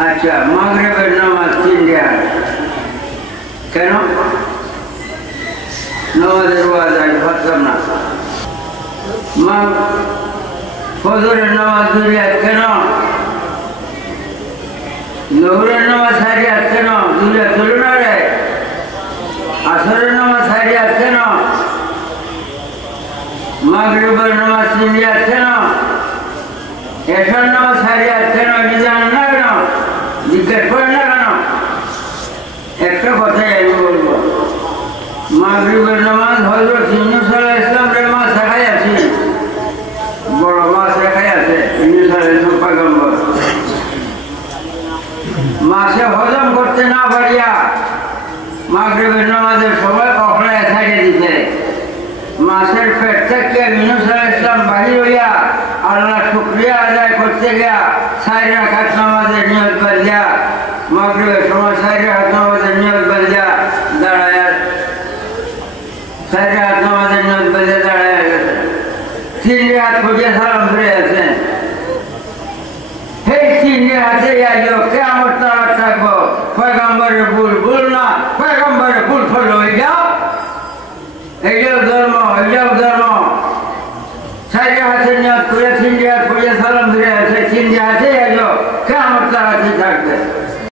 আচ্ছা, মাগরিবের নামাজ 3 রাকাত কেন? নামাজের ওয়াজ আমি ভাবতাম না। ফজরের নামাজ 2 রাকাত কেন? জোহরের নামাজ 4 রাকাত কেন? 2 রাকাত হলো না রে? আসরের নামাজ 4 রাকাত কেন? মাগরিবের নামাজ 3 রাকাত কেন? এশার নামাজ 4 রাকাত কেন? এটা জানেন না কেন? জিজ্ঞেস করেন না কেন? একটা কথাই আমি বলবো, মাগরিবের নামাজ হযরত ইউনূস আলাইহিস সালামের মাছ রেখাই আছে, বড় মাছ রেখাই আছে। ইউনূস আলাইহিস সালাম পয়গম্বর মাছে হজম করতে না পারিয়া মাগরিবের নামাজের সময় অখড়ায় ছাড়িয়ে দিতে, মাছের পেট থেকে ইউনূস আলাইহিস সালাম বাহির হইয়া আল্লাহ শুকরিয়া আদায় করতে গিয়া 4 রাকাত নামাজের নিয়ত করিয়া মাগরিবের সময় 4 রাকাত নামাজের নিয়ত করিয়া দাঁড়ায়, 4 রাকাত নামাজের নিয়ত করিয়া দাঁড়ায় গেছে। 3 রাকাত পড়িয়া সালাম ফিরে আছেন। এই 3 রাকাতে আইলো কিয়ামত তারা থাকবো। পয়গম্বরের ভুল না, পয়গম্বরের ভুল করলো এইটাও ধর্ম, এইটাও ধর্ম। 4 রাকাতের নিয়ত করে 3 রাকাত